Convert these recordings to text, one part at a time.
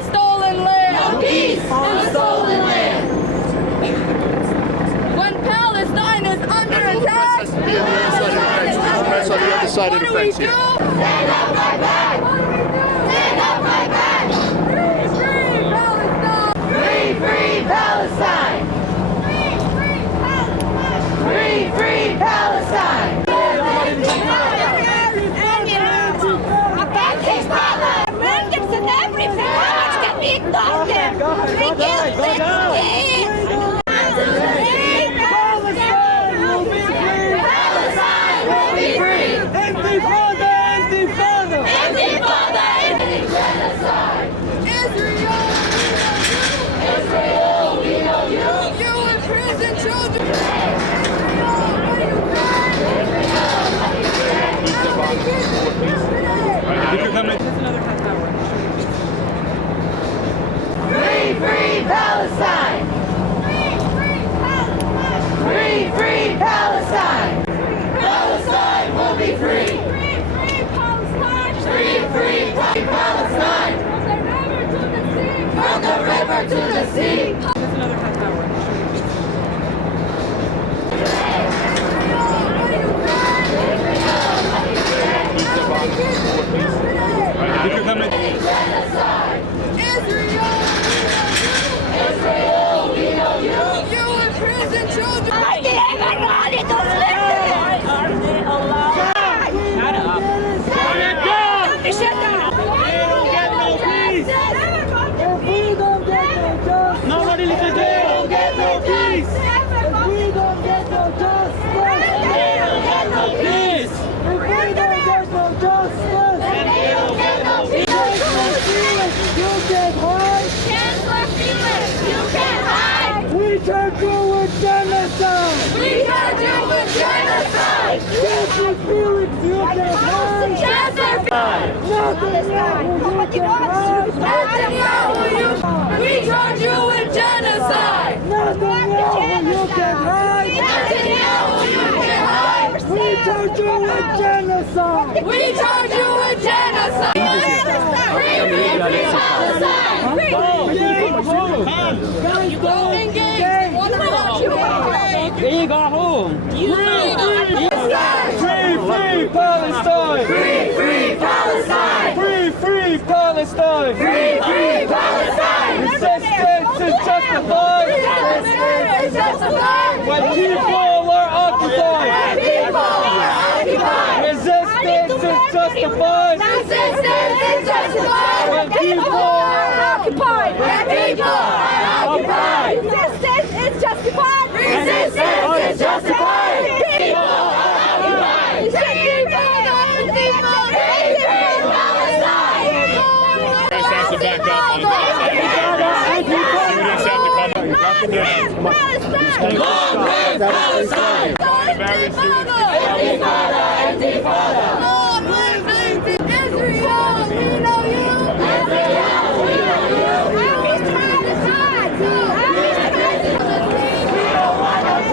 on stolen land. No peace on stolen land. When Palestine is under attack, Has to be on the other side of the fence. There's press on the other side of the fence here. Stand up, fight back. Stand up, fight back. Free, free Palestine. Free, free Palestine. Americans and everything. How much can we ignore them? We give them Palestine will be free. Palestine will be free. Intifada, intifada. Intifada, genocide. Israel, we know you. you imprison children. Free, free Palestine. Free, free Palestine. Palestine will be free. Free, free Palestine. From the river to the sea. Genocide. Israel, we know you. You imprison children. Are they ever ready to flip them? Are they allowed? Shut up. Shut up. They don't get no peace. If we don't get no justice, nobody listens. They don't get no peace. If we don't get no justice, They don't get no peace. if we don't get no justice, They don't get no peace. you can't hide. Chancellor Felix, you can't hide. We charge you with genocide. We charge you with genocide. Chancellor Felix, you can't hide. Chancellor Netanyahu, you can't hide. we charge you with genocide. Netanyahu, you can't hide. Netanyahu, you can hide. We charge you with genocide. We charge you with genocide. Free, free, free Palestine. Guys, don't Engage. What about you? Free, free Palestine! Free, free Palestine. Free, free Palestine! Free, free Palestine. Resistance is justified Resistance is justified. when people are occupied! People are occupied. Resistance is justified Resistance is justified. when people are Occupied. When people are occupied. Resistance is justified. Resistance is justified. People are occupied. Free Palestine. Press has to back up on Long live Palestine. Intifada, intifada. Long live Israel. We know you. Israel, we know you. We don't want no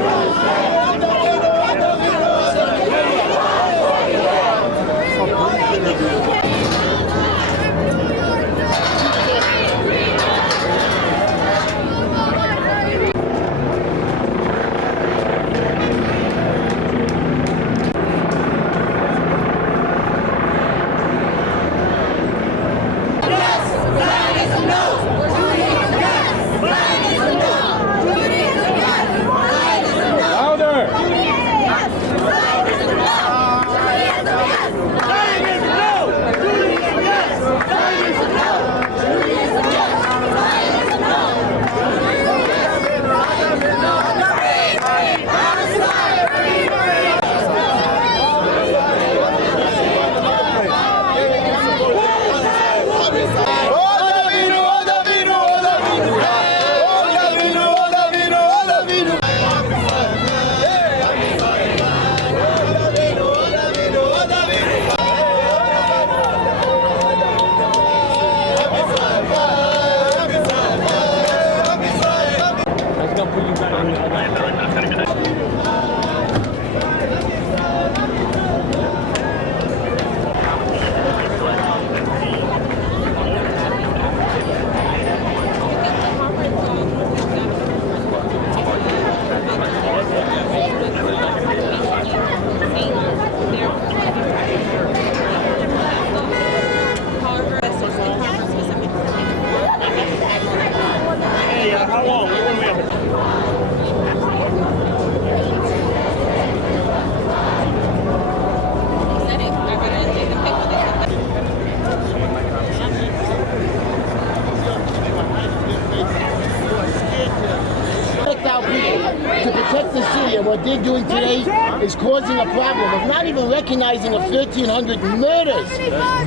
and what they're doing today is causing a problem of not even recognizing of 1,300 murders,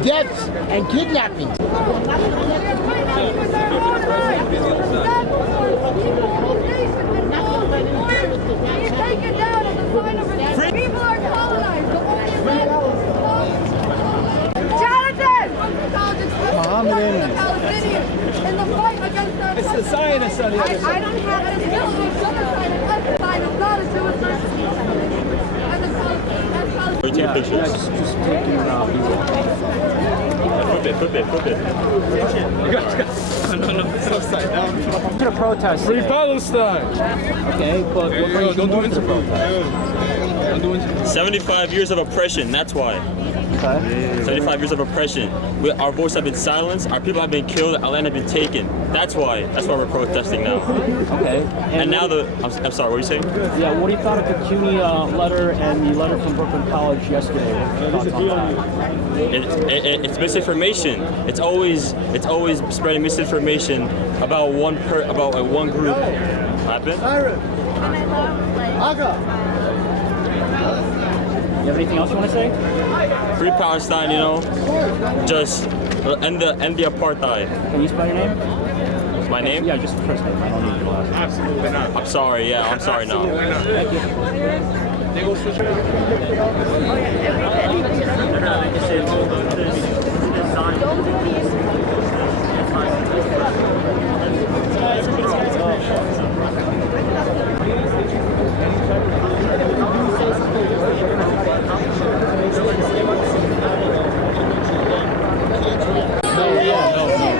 deaths, and kidnappings. People are colonized. The only Palestinians in the fight against their It's the Zionists on the other I side. don't have it. It's still a genocide. It's not a Jewish person. Where you taking pictures? Just taking Flip it. No, it's upside down. To the protest. Free Palestine. Okay, but what brings you more to the protest? 75 years of oppression, that's why. Okay. 75 years of oppression. Our voices have been silenced, our people have been killed, our land has been taken. That's why we're protesting now. Okay. And now I'm sorry, what were you saying? Yeah, what do you thought of the CUNY letter and the letter from Brooklyn College yesterday? What are your thoughts on that? It's misinformation. It's always spreading misinformation about one group. What happened? You have anything else you want to say? Free Palestine, just end the apartheid. Can you spell your name? My name? Yeah, just the first name. I don't need your last name. Absolutely not. I'm sorry, I'm sorry now. Thank you. They will switch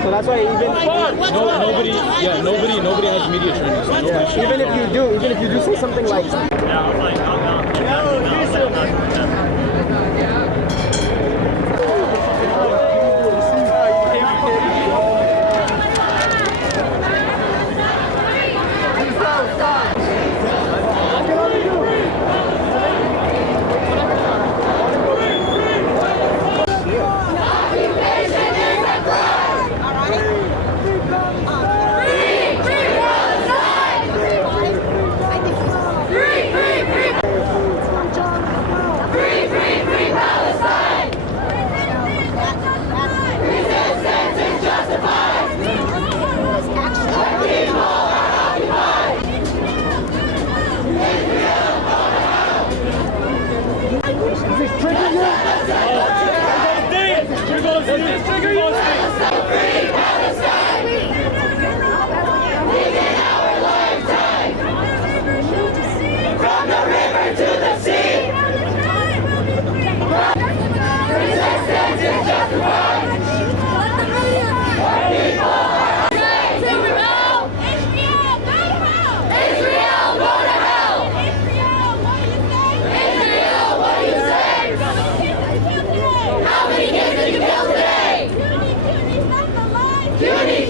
So that's why nobody has media training. So nobody even if you do say something like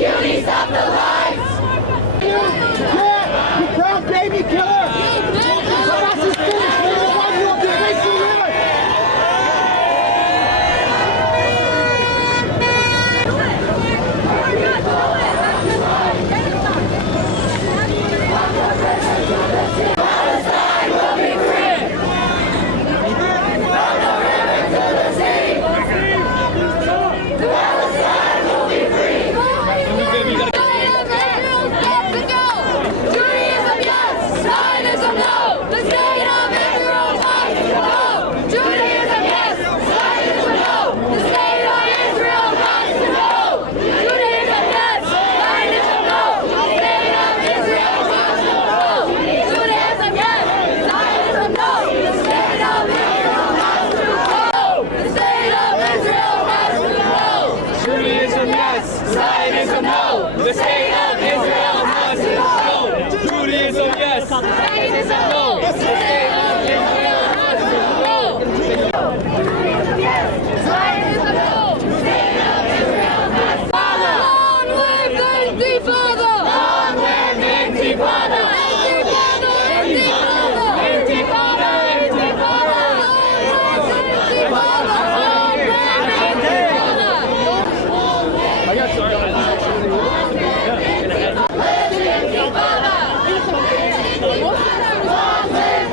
CUNY, stop the lies! Yeah, you proud baby killer! Hamas is finished! We're the ones who have been wasting yours! Palestine will be free! From the river to the sea! Palestine will be free! Judaism, yes! Zionism, no! The state of Israel must go! Judaism, yes! Zionism, no! The state of Israel must go! Judaism, yes! Zionism, no! The state of Israel must go! Judaism, yes! Zionism, no! The state of Israel must go! The state of Israel must go! Judaism, yes. Zionism, no. The state of Israel must go. Judaism, yes. Zionism, no! The state of Israel must go! Judaism, yes! Zionism, no! The state of Israel must go! Long live the Intifada! Long live the Intifada! Intifada! Intifada! Intifada! Intifada! Long live the Intifada! I got some Live the Intifada! Long live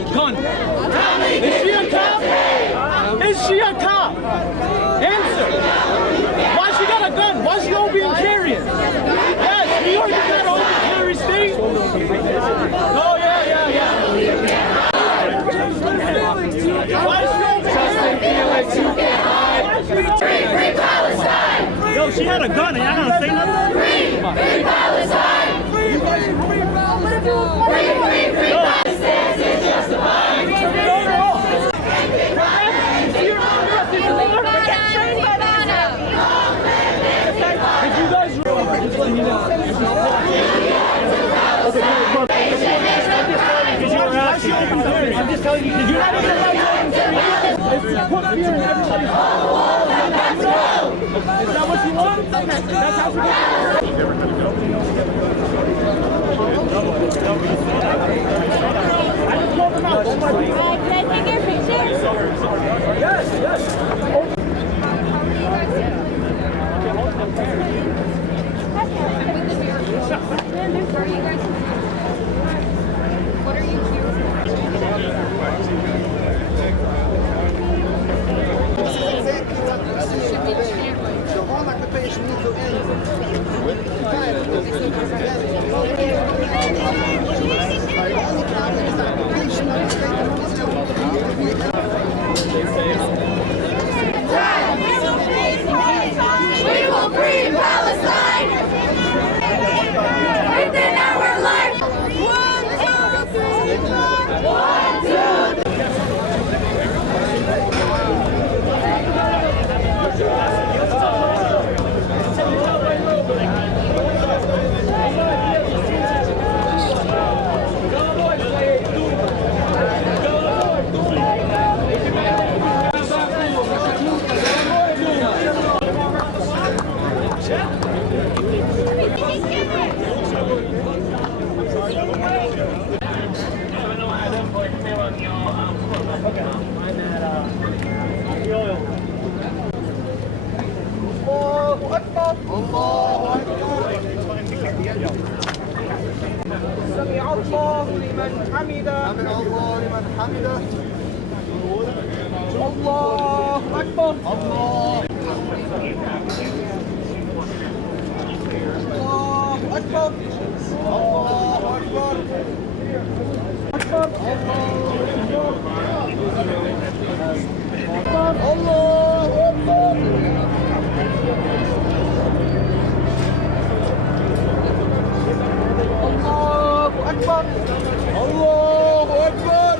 gun? Is she a cop? Is she a cop? Answer. Why she got a gun? Why she open carrying? Yes, New York is not an open carry state. Oh, yeah. Why is she open carrying? Free Palestine! Yo, she had a gun and y'all gonna say nothing? Free Palestine! Free Palestine is justified! Did you guys just let me know? I'm just telling you, did you not even like it's put fear in everybody's heart. Is that what you want? That's how we I just called them out. Can I take your picture? Yes. What are you here We will free Palestine! Within our life! 1, 2, 3. 1, 2, 3. سمع الله لمن حمده. الله أكبر. الله أكبر. الله أكبر. الله أكبر. أكبر. الله أكبر.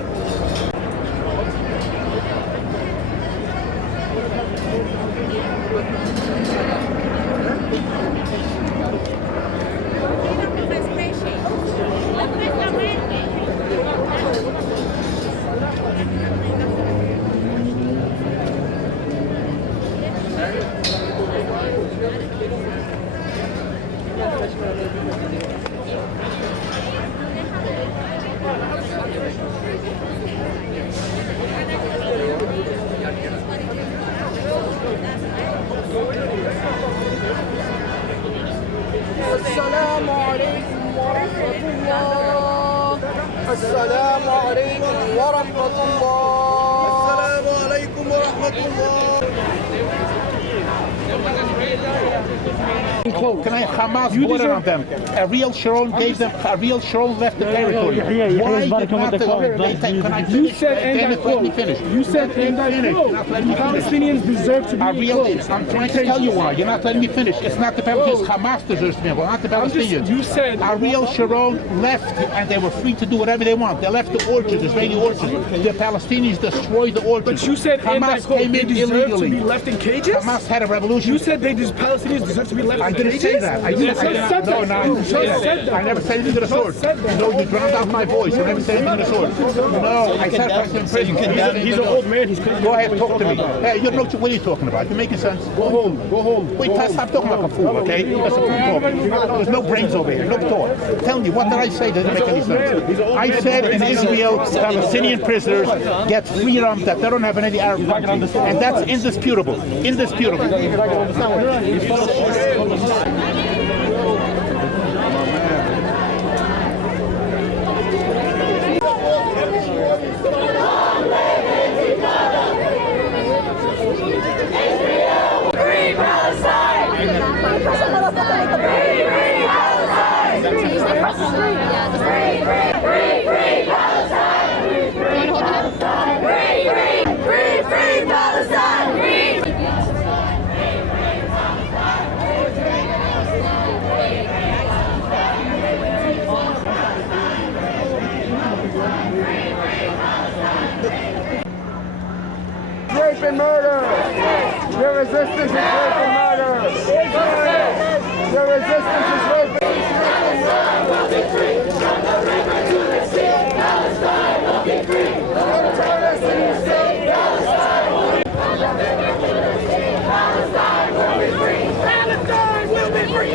السلام عليكم ورحمة الله. السلام عليكم ورحمة الله. السلام عليكم ورحمة الله. Can I Hamas ordered on them? Ariel Sharon gave them, Ariel Sharon left the territory. Why did not You said, and I quote, you said, and I quote, Palestinians deserve to be enclosed. I'm trying to tell you why. You're not letting me finish. It's not the Palestinians. Hamas deserves to be enclosed, not the Palestinians. You said Ariel Sharon left, and they were free to do whatever they want. They left the orchards, Israeli orchards. The Palestinians destroyed the orchards. But you said, and I Hamas quote, came they in deserve illegally. to be left in cages? Hamas had a revolution. You said Palestinians deserve to be left in cages? I didn't say that. I never said anything to the sword. No, you drowned out my voice. I never said anything to the sword. No, I said in prison. He's an old man. Go ahead, talk to me. Hey, you know what are you talking about? You're making sense. Go home. Go home. Wait, stop talking like a fool, okay? That's a fool talking. There's no brains over here. No thought. Tell me, what did I say? Doesn't make any sense. I said in Israel, Palestinian prisoners get freedom that they don't have in any Arab country, and that's indisputable. Indisputable. rape and murder. Your resistance is rape and murder. Your resistance is rape and murder. Palestine will be free. From the river to the sea, Palestine will be free. From the Palestinian state, Palestine will be free. From the river to the sea, Palestine will be free. Palestine will be free.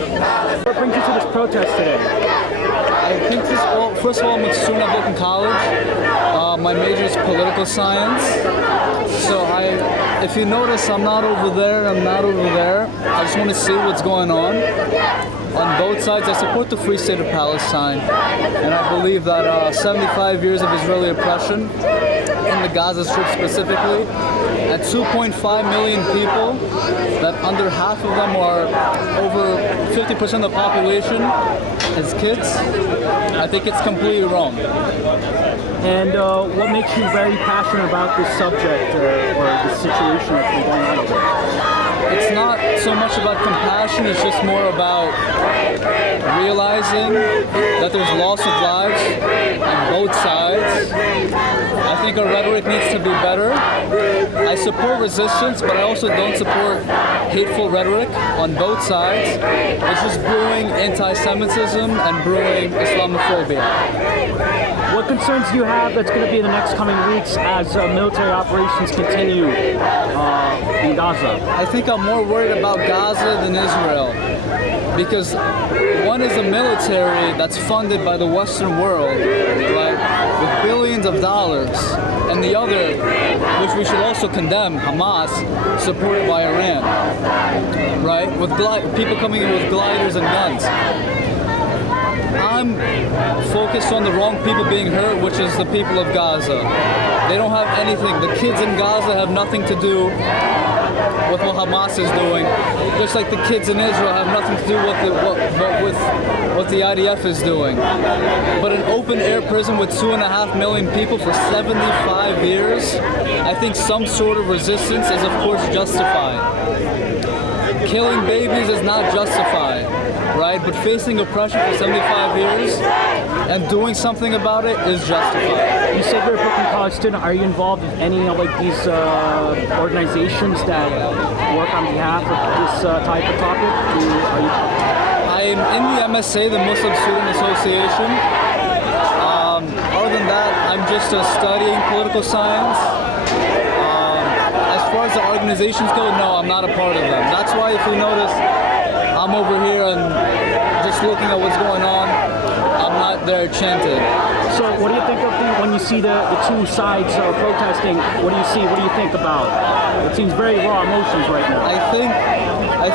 What brings you to this protest today? I think first of all, I'm a student at Brooklyn College. My major is political science. So if you notice, I'm not over there, I'm not over there. I just want to see what's going on. On both sides, I support the Free State of Palestine. And I believe that 75 years of Israeli oppression, in the Gaza Strip specifically, at 2.5 million people, that under half of them are over 50% of the population as kids, I think it's completely wrong. And what makes you very passionate about this subject or this situation that's been going on over? It's not so much about compassion, it's just more about realizing that there's loss of lives on both sides. I think our rhetoric needs to be better. I support resistance, but I also don't support hateful rhetoric on both sides. It's just brewing anti-Semitism and brewing Islamophobia. What concerns do you have that's going to be in the next coming weeks as military operations continue in Gaza? I think I'm more worried about Gaza than Israel, because one is a military that's funded by the Western world, right, with billions of dollars, and the other, which we should also condemn, Hamas, supported by Iran, right, with people coming in with gliders and guns. I'm focused on the wrong people being hurt, which is the people of Gaza. They don't have anything. The kids in Gaza have nothing to do with what Hamas is doing, just like the kids in Israel have nothing to do with what the IDF is doing. But an open-air prison with 2.5 million people for 75 years, I think some sort of resistance is, of course, justified. Killing babies is not justified, right? But facing oppression for 75 years and doing something about it is justified. You said you're a Brooklyn College student. Are you involved in any of these organizations that work on behalf of this type of topic? I'm in the MSA, the Muslim Student Association. Other than that, I'm just studying political science. As far as the organizations go, no, I'm not a part of them. That's why, if you notice, I'm over here and just looking at what's going on. I'm not there chanting. So what do you think of when you see the two sides protesting? What do you see? What do you think about? It seems very raw emotions right now. I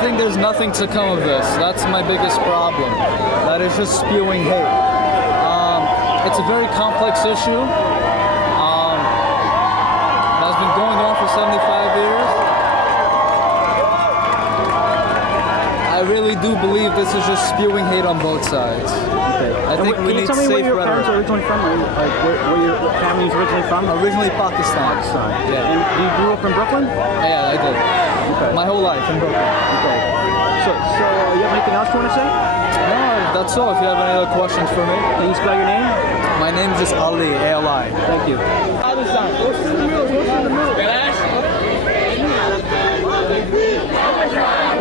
think there's nothing to come of this. That's my biggest problem. That is just spewing hate. It's a very complex issue. That's been going on for 75 years. I really do believe this is just spewing hate on both sides. Okay. I think we need safe rhetoric. Can you tell me where your parents are originally from? Like where your family is originally from? Originally Pakistan. Yeah. And you grew up in Brooklyn? Yeah, I did. Okay. My whole life in Brooklyn. Okay. So you have anything else you want to say? No, that's all. If you have any other questions for me. Can you spell your name? My name is just Ali, A-L-I. Thank you. Palestine. What's in the middle? What's in the middle? Palestine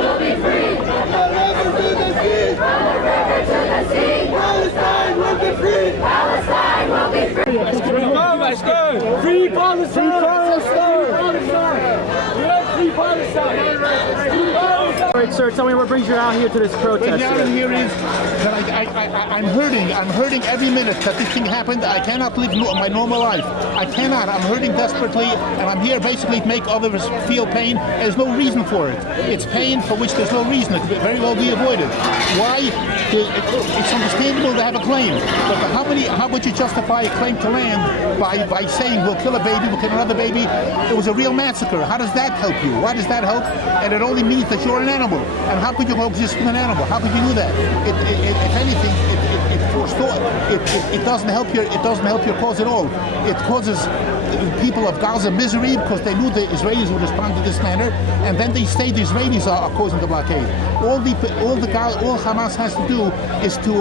will be free. From the river to the sea. From the river to the sea. Palestine will be free. Palestine will be free. Let's go. Free Palestine. Free Palestine. We love free Palestine. All right, sir, tell me what brings you out here to this protest. What down here is that I'm hurting. I'm hurting every minute that this thing happened. I cannot live my normal life. I cannot. I'm hurting desperately, and I'm here basically to make others feel pain. There's no reason for it. It's pain for which there's no reason. It could very well be avoided. Why? It's understandable to have a claim, but how would you justify a claim to land by saying we'll kill a baby, we'll kill another baby? It was a real massacre. How does that help you? Why does that help? And it only means that you're an animal. And how could you coexist with an animal? How could you do that? If anything, it it doesn't help your cause at all. It causes people of Gaza misery because they knew the Israelis would respond to this manner, and then they say the Israelis are causing the blockade. All Hamas has to do is to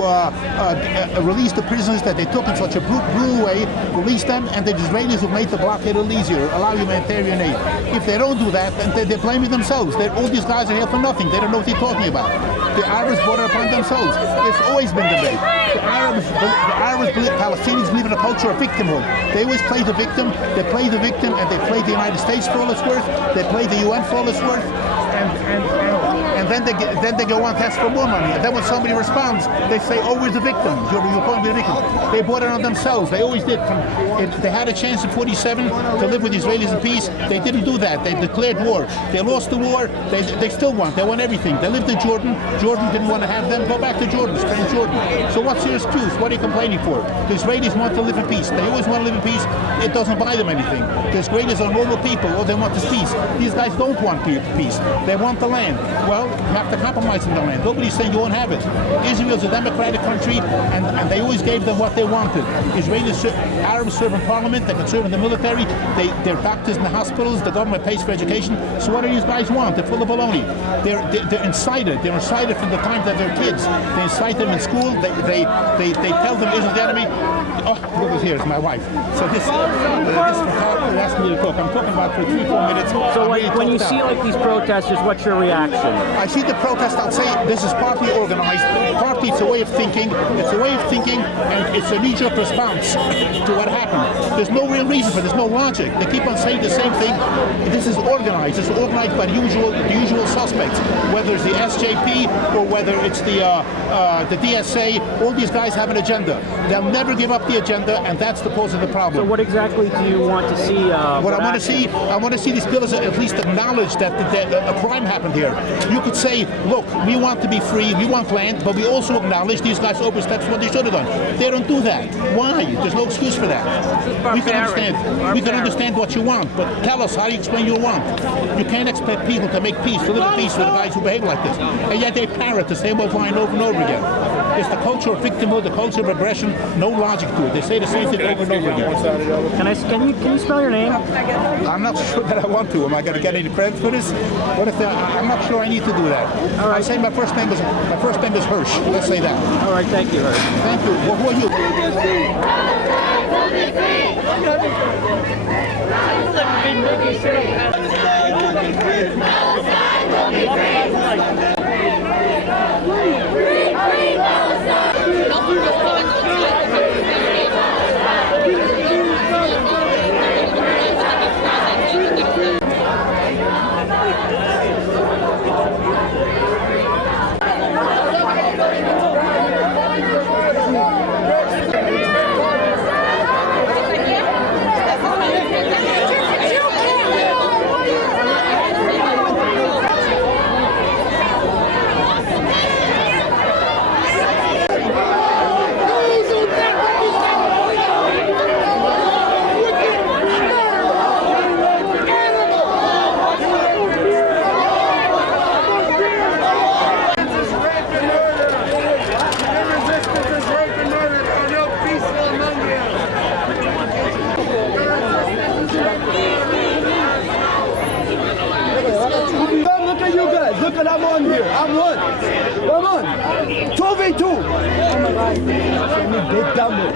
release the prisoners that they took in such a brutal way, release them, and the Israelis will make the blockade a little easier, allow humanitarian aid. If they don't do that, then they're blaming themselves. All these guys are here for nothing. They don't know what they're talking about. The Arabs brought it upon themselves. It's always been the way. The Arabs believe, Palestinians believe in a culture of victimhood. They always play the victim. They play the victim, and they play the United States for all it's worth. They play the UN for all it's worth, and then they go on to ask for more money. And then when somebody responds, they say, "Oh, we're the victims. You're calling me the victim." They brought it on themselves. They always did. They had a chance in '47 to live with the Israelis in peace. They didn't do that. They declared war. They lost the war. They still want. They want everything. They lived in Jordan. Jordan didn't want to have them. Go back to Jordan. Stay in Jordan. So what's your excuse? What are you complaining for? The Israelis want to live in peace. They always want to live in peace. It doesn't buy them anything. The Israelis are normal people. All they want is peace. These guys don't want peace. They want the land. Well, you have to compromise in the land. Nobody's saying you won't have it. Israel's a democratic country, and they always gave them what they wanted. Arabs serve in parliament. They can serve in the military. They're doctors in the hospitals. The government pays for education. So what do these guys want? They're full of baloney. They're incited. They're incited from the time that they're kids. They incite them in school. They tell them Israel's the enemy. Oh, look, here's my wife. So this photographer asked me to talk. I'm talking about for 3-4 minutes. So when you see like these protesters, what's your reaction? I see the protest. I'll say this is partly organized, partly it's a way of thinking. It's a way of thinking, and it's a knee-jerk response to what happened. There's no real reason for it. There's no logic. They keep on saying the same thing. This is organized. It's organized by the usual suspects, whether it's the SJP or whether it's the DSA. All these guys have an agenda. They'll never give up the agenda, and that's the cause of the problem. So what exactly do you want to see? What I want to see these pillars at least acknowledge that a crime happened here. You could say, look, we want to be free, we want land, but we also acknowledge these guys overstepped what they should have done. They don't do that. Why? There's no excuse for that. We can understand what you want, but tell us, how do you explain your want? You can't expect people to make peace, to live in peace with the guys who behave like this. And yet they parrot the same old line over and over again. It's the culture of victimhood, the culture of aggression, no logic to it. They say the same thing over and over again. Can you spell your name? I'm not sure that I want to. Am I going to get any credit for this? What if I'm not sure I need to do that. All right. I say my first name is Hirsch. Let's say that. All right, thank you, Hirsch. Thank you. Well, who are you? Look at I'm on here. I'm one. Come on. 2v2. Oh my God. Get down there.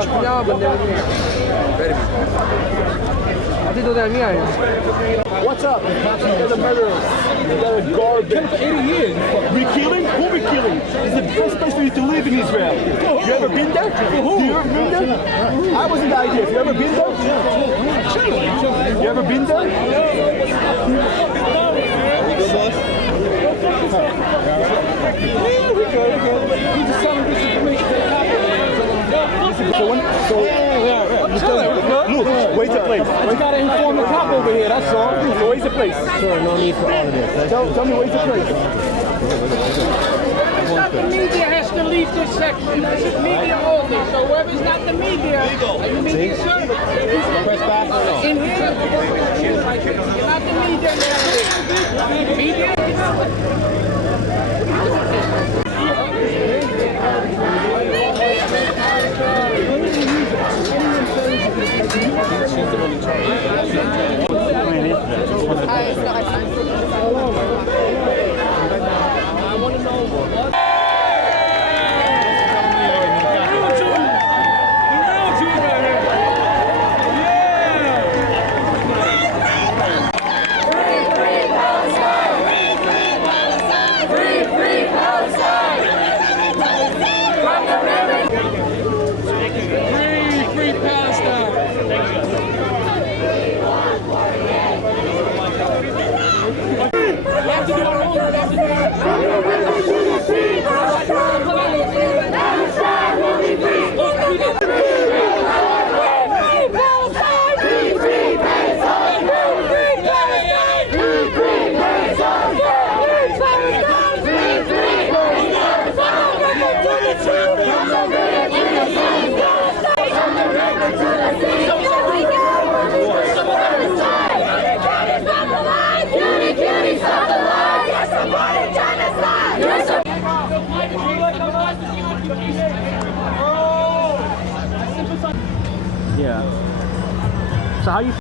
What's up? They're the murderers. They're garbage. Killing for 80 years. Re-killing? Who re-killing? It's the best place for you to live in Israel. You ever been there? Who? You ever been there? I was in the IDF. You ever been there? You ever been there? He's just selling this information to the Look, where's the place? I gotta inform the cop over here, that's all. So where's the place? Sir, no need for all of this. Tell me where's the place? Not the media has to leave this section. This is media only. So whoever's not the media, are you media, sir? Press back. In here, you're not the media. Yeah. So how you?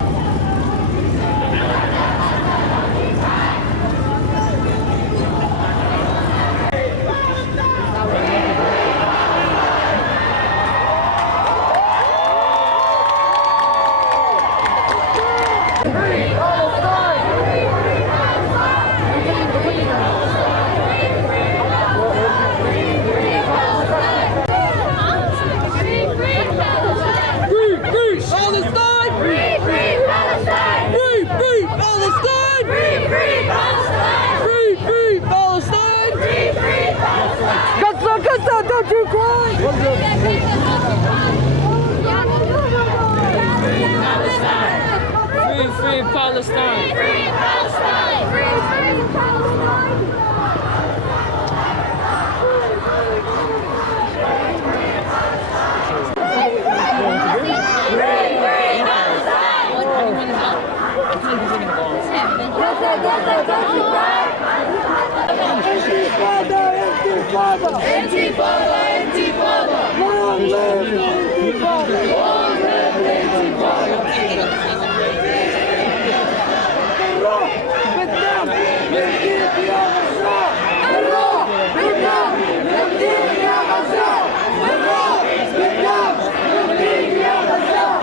Don't you cry! Free, free Palestine! Free Palestine! Free, free Palestine! Intifada! Intifada! Intifada! Long live Intifada! Long live Intifada! الروح بالدم نفديك يا غزال! الروح بالدم نفديك يا غزال! الروح بالدم نفديك يا غزال!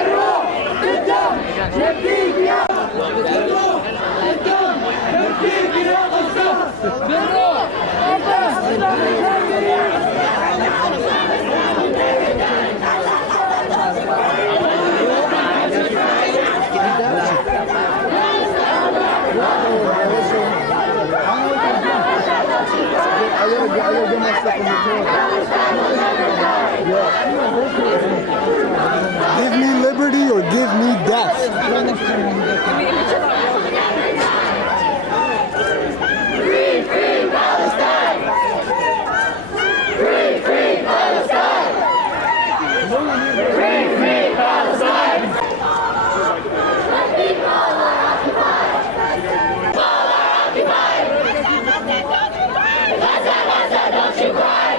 الروح بالدم نفديك يا الروح بالدم نفديك يا غزال! بالروح Give me liberty or give me death. Free, free Palestine! Free, free Palestine! Free, free Palestine! The people are occupied! People are occupied! Gaza, Gaza, don't you cry!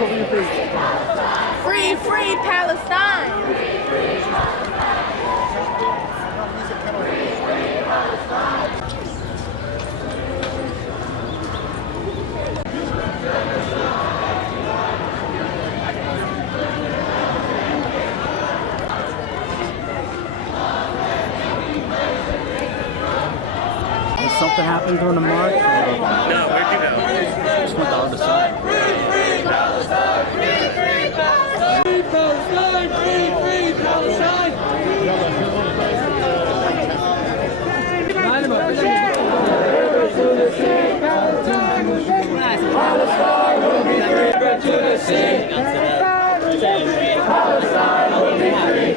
Free, free Palestine! Did something happen during the march? No, where'd you go? Just went the other side. Free Palestine! Free, free Palestine! Free Palestine! Free, free Palestine! Palestine will be free, but to the sea. Palestine will be free. Free,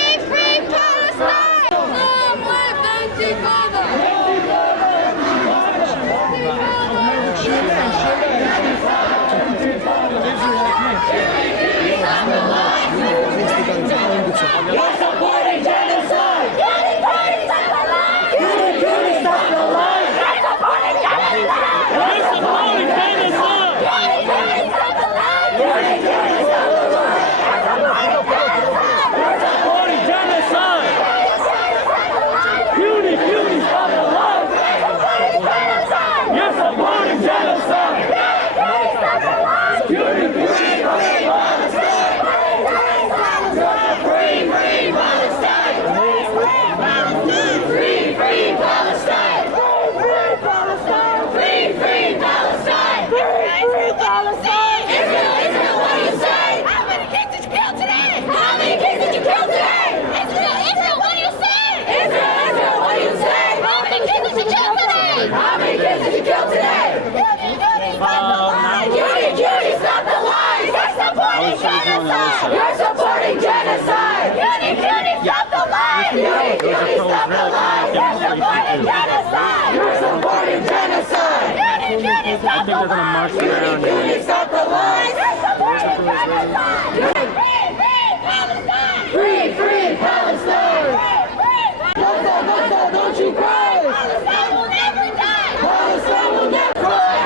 free Palestine! Long live Antifada! You're supporting genocide! Stop the line! You're supporting genocide! You're supporting genocide! Stop the line! You're supporting genocide! CUNY, CUNY, stop the line! You're supporting genocide! CUNY, CUNY, stop the line! Free, free Palestine! Free, free Palestine! Free, free Palestine! Free, free Palestine! Free, free Palestine! Israel, Israel, what do you say? How many kids did you kill today? How many kids did you kill today? Israel, Israel, what do you say? Israel, Israel, what do you say? How many kids did you kill today? How many kids did you kill today? CUNY, CUNY, stop the lies! You're supporting genocide! You're supporting genocide! CUNY, CUNY, stop the lies! CUNY, CUNY, stop the lies! You're supporting genocide! You're supporting genocide! CUNY, CUNY, stop the lies! CUNY, CUNY, stop the lies! You're supporting genocide! Free, free Palestine! Free, free Palestine! Don't you cry! Palestine will never die! Palestine will never cry!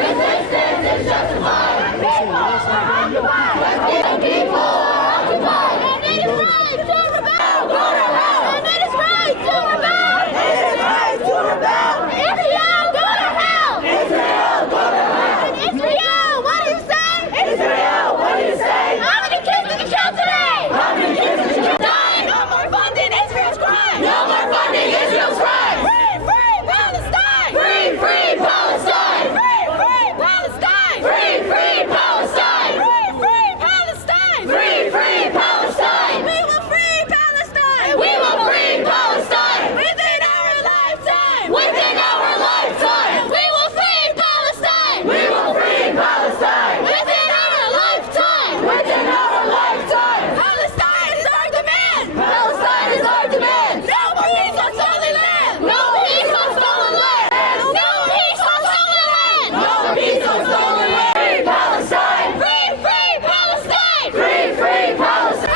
Resistance is justified! People are occupied! People are occupied! And it is right to rebel! Go to hell! And it is right to rebel! It is right to rebel! Israel, go to hell! Israel, go to hell! And Israel, what do you say? Israel, what do you say? How many kids did you kill today? How many kids did you kill? Die! No more funding Israel's crime! No more funding Israel's crime! Free, free Palestine! Free, free Palestine! Free, free Palestine! Free, free Palestine! Free, free Palestine! Free, free Palestine! We will free Palestine! We will free Palestine! Within our lifetime! Within our lifetime! We will free Palestine! We will free Palestine! Within our lifetime! Within our lifetime! Palestine is our demand! Palestine is our demand! No peace on stolen land! No peace on stolen land! No peace on stolen land! No peace on stolen land! Free Palestine! Free, free Palestine! Free, free Palestine!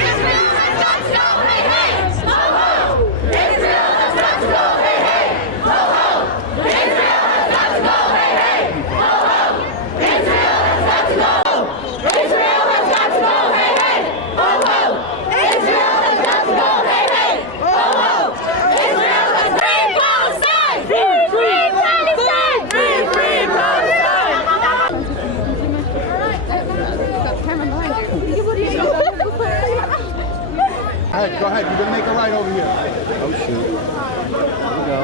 Israel has got to go! Hey, hey! Israel has got to go! Hey, hey! Israel has got to go! Hey, hey! Israel has got to go! Israel has got to go! Hey, hey! Israel has got to go! Hey, hey! Israel has free Palestine! Free, free Palestine! Free, free Palestine! Hey, go ahead. You can make a right over here. Oh, shoot. Here we go.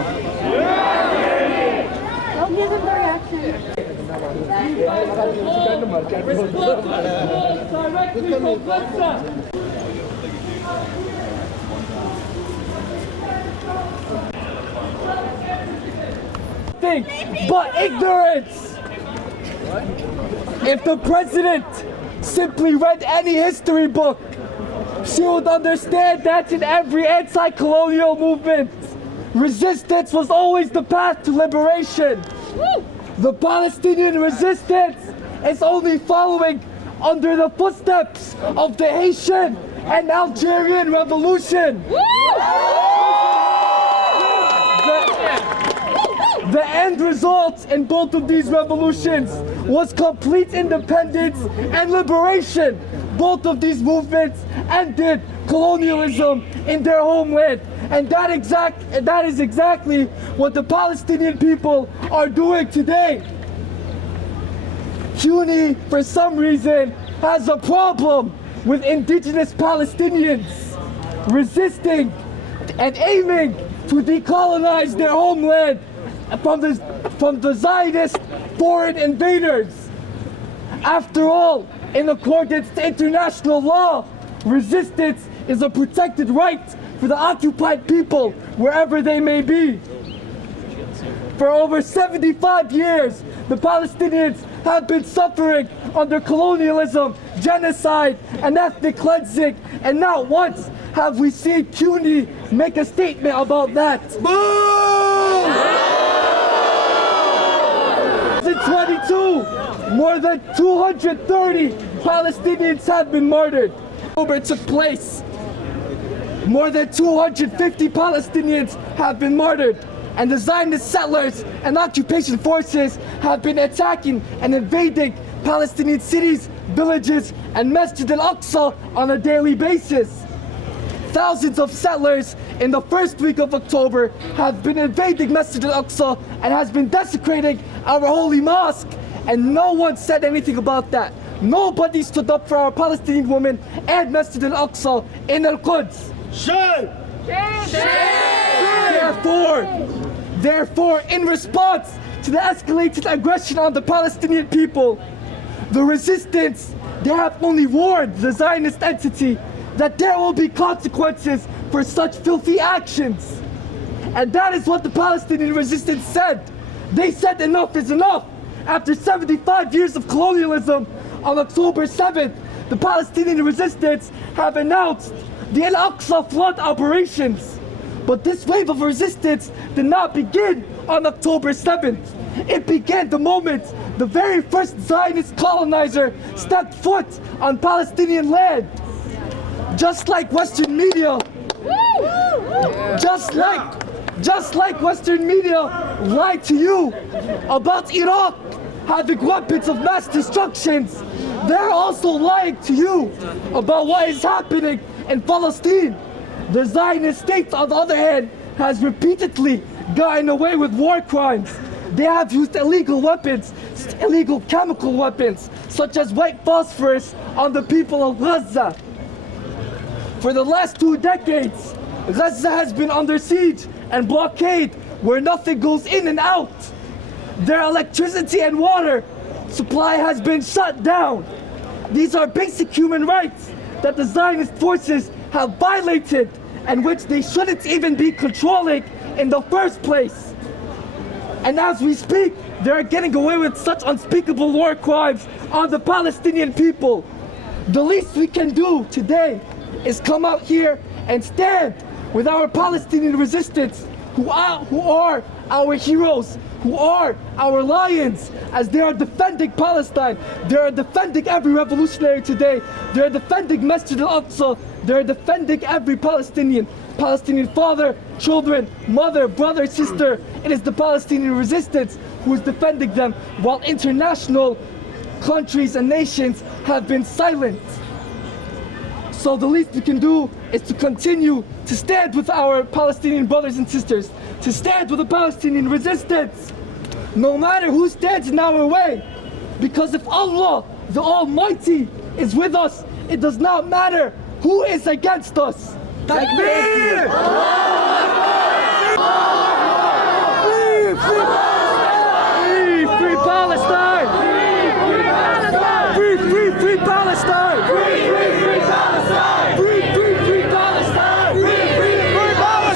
Don't give him the reaction. But ignorance! If the president simply read any history book, she would understand that in every anti-colonial movement, resistance was always the path to liberation. The Palestinian resistance is only following under the footsteps of the Haitian and Algerian Revolution. The end result in both of these revolutions was complete independence and liberation. Both of these movements ended colonialism in their homeland. And that is exactly what the Palestinian people are doing today. CUNY, for some reason, has a problem with indigenous Palestinians resisting and aiming to decolonize their homeland from the Zionist foreign invaders. After all, in accordance to international law, resistance is a protected right for the occupied people wherever they may be. For over 75 years, the Palestinians have been suffering under colonialism, genocide, and ethnic cleansing, and not once have we seen CUNY make a statement about that. In 2022, more than 230 Palestinians have been murdered. October took place. More than 250 Palestinians have been murdered, and the Zionist settlers and occupation forces have been attacking and invading Palestinian cities, villages, and Masjid al-Aqsa on a daily basis. Thousands of settlers in the first week of October have been invading Masjid al-Aqsa and has been desecrating our holy mosque, and no one said anything about that. Nobody stood up for our Palestinian women and Masjid al-Aqsa in Al-Quds. Shame! Therefore, in response to the escalated aggression on the Palestinian people, the resistance, they have only warned the Zionist entity that there will be consequences for such filthy actions. And that is what the Palestinian resistance said. They said enough is enough. After 75 years of colonialism, on October 7th, the Palestinian resistance have announced the Al-Aqsa flood operations. But this wave of resistance did not begin on October 7th. It began the moment the very first Zionist colonizer stepped foot on Palestinian land. Just like Western media, just like Western media lied to you about Iraq having weapons of mass destruction, they're also lying to you about what is happening in Palestine. The Zionist state, on the other hand, has repeatedly gotten away with war crimes. They have used illegal weapons, illegal chemical weapons, such as white phosphorus on the people of Gaza. For the last 2 decades, Gaza has been under siege and blockade where nothing goes in and out. Their electricity and water supply has been shut down. These are basic human rights that the Zionist forces have violated and which they shouldn't even be controlling in the first place. And as we speak, they are getting away with such unspeakable war crimes on the Palestinian people. The least we can do today is come out here and stand with our Palestinian resistance, who are our heroes, who are our lions, as they are defending Palestine. They are defending every revolutionary today. They are defending Masjid al-Aqsa. They are defending every Palestinian father, children, mother, brother, sister. It is the Palestinian resistance who is defending them, while international countries and nations have been silent. So the least we can do is to continue to stand with our Palestinian brothers and sisters, to stand with the Palestinian resistance, no matter who stands in our way. Because if Allah, the Almighty, is with us, it does not matter who is against us. Takbir! Free Palestine! Free Palestine! Free Palestine! Free Palestine! Free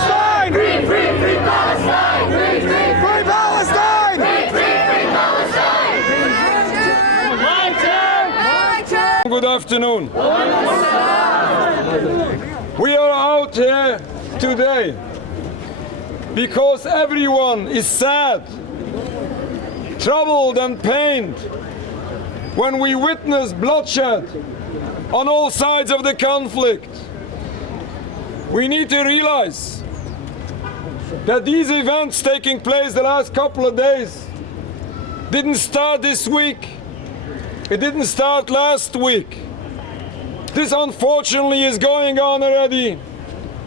Palestine! Free Palestine! Free Palestine! Good afternoon. We are out here today because everyone is sad, troubled and pained when we witness bloodshed on all sides of the conflict, we need to realize that these events taking place the last couple of days didn't start this week. It didn't start last week. This unfortunately is going on already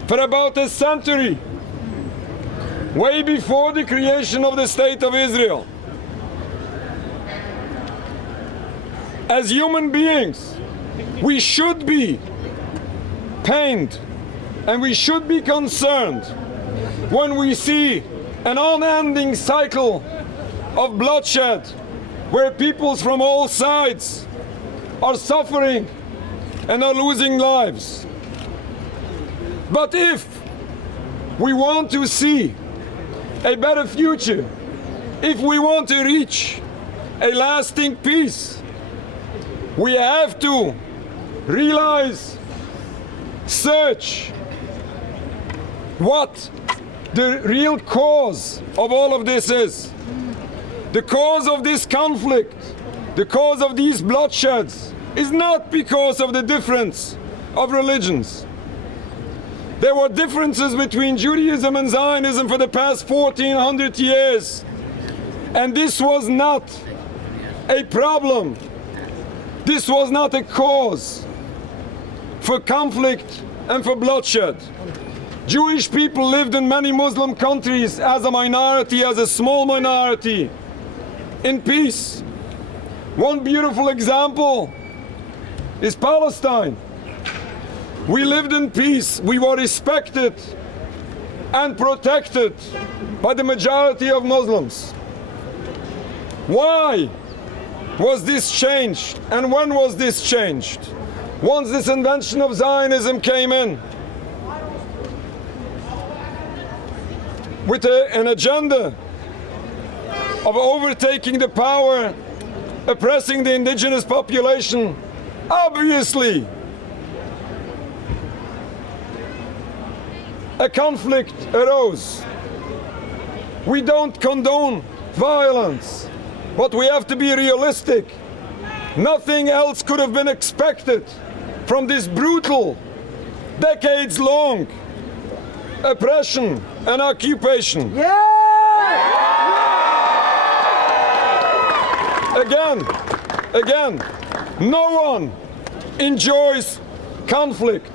for about a century, way before the creation of the State of Israel. As human beings, we should be pained and we should be concerned when we see an unending cycle of bloodshed where peoples from all sides are suffering and are losing lives. But if we want to see a better future, if we want to reach a lasting peace, we have to realize, search what the real cause of all of this is. The cause of this conflict, the cause of these bloodsheds, is not because of the difference of religions. There were differences between Judaism and Zionism for the past 1400 years, and this was not a problem. This was not a cause for conflict and for bloodshed. Jewish people lived in many Muslim countries as a minority, as a small minority, in peace. One beautiful example is Palestine. We lived in peace. We were respected and protected by the majority of Muslims. Why was this changed? And when was this changed? Once this invention of Zionism came in with an agenda of overtaking the power, oppressing the indigenous population, obviously a conflict arose. We don't condone violence, but we have to be realistic. Nothing else could have been expected from this brutal, decades-long oppression and occupation. Again, no one enjoys conflict.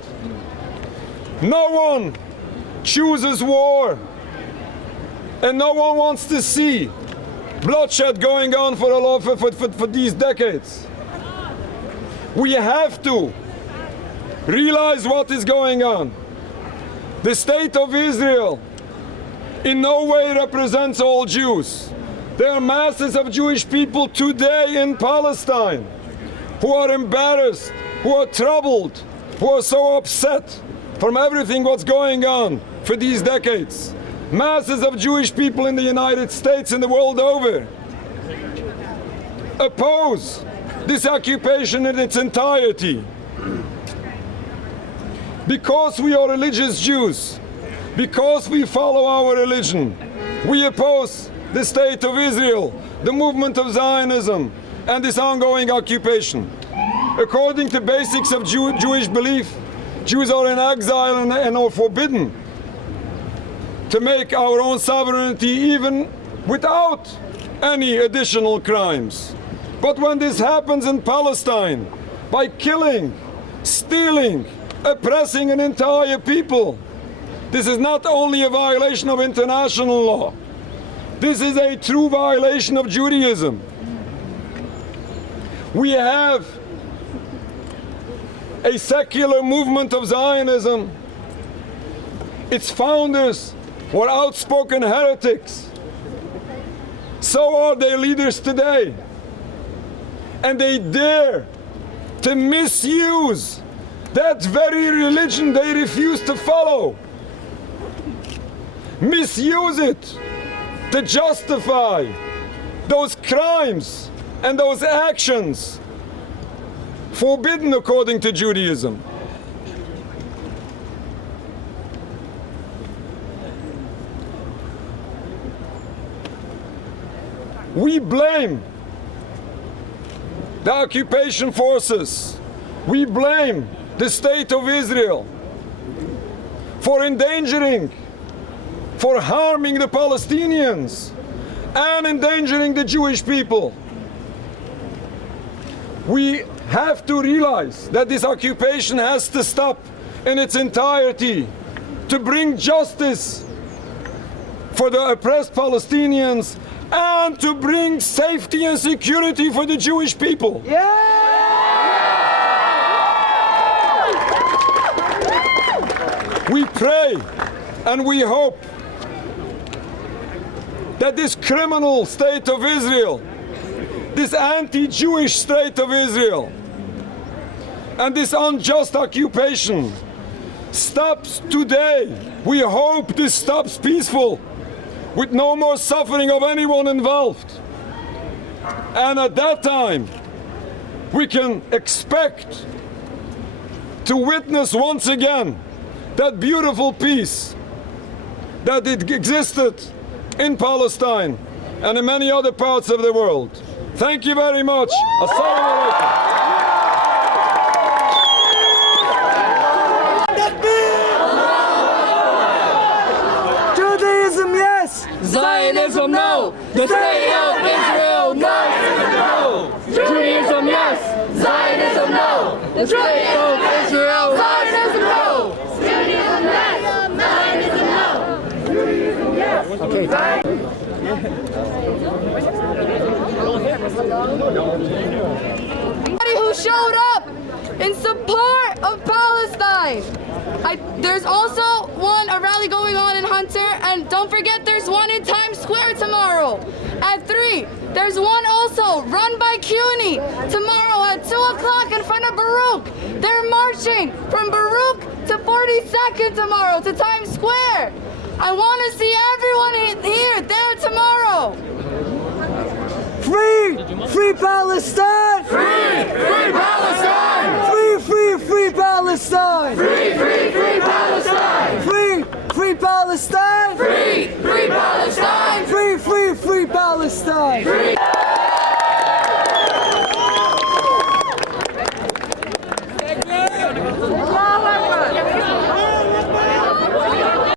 No one chooses war. And no one wants to see bloodshed going on for these decades. We have to realize what is going on. The State of Israel in no way represents all Jews. There are masses of Jewish people today in Palestine who are embarrassed, who are troubled, who are so upset from everything what's going on for these decades. Masses of Jewish people in the United States and the world over oppose this occupation in its entirety. Because we are religious Jews, because we follow our religion, we oppose the State of Israel, the movement of Zionism, and this ongoing occupation. According to basics of Jewish belief, Jews are in exile and are forbidden to make our own sovereignty even without any additional crimes. But when this happens in Palestine, by killing, stealing, oppressing an entire people, this is not only a violation of international law, this is a true violation of Judaism. We have a secular movement of Zionism. Its founders were outspoken heretics. So are their leaders today. And they dare to misuse that very religion they refuse to follow. Misuse it to justify those crimes and those actions forbidden according to Judaism. We blame the occupation forces. We blame the state of Israel for endangering, for harming the Palestinians and endangering the Jewish people. We have to realize that this occupation has to stop in its entirety to bring justice for the oppressed Palestinians and to bring safety and security for the Jewish people. We pray and we hope that this criminal state of Israel, this anti-Jewish state of Israel, and this unjust occupation stops today. We hope this stops peaceful, with no more suffering of anyone involved. And at that time, we can expect to witness once again that beautiful peace that it existed in Palestine and in many other parts of the world. Thank you very much. Assalamu alaikum. Judaism, yes. Zionism, no. The state of Israel, no. Judaism, yes. Zionism, no. The state of Israel, Zionism, no. Judaism, yes. Zionism, no. Judaism, yes. Okay, Everybody who showed up in support of Palestine. There's also a rally going on in Hunter, and don't forget there's one in Times Square tomorrow at 3. There's one also run by CUNY tomorrow at 2 o'clock in front of Baruch. They're marching from Baruch to 42nd tomorrow to Times Square. I want to see everyone here there tomorrow. Free! Free Palestine! Free! Free Palestine! Free, free, free Palestine! Free! Free! Free Palestine! Free! Free Palestine! Free! Free Palestine! Free, free, free Palestine! Free!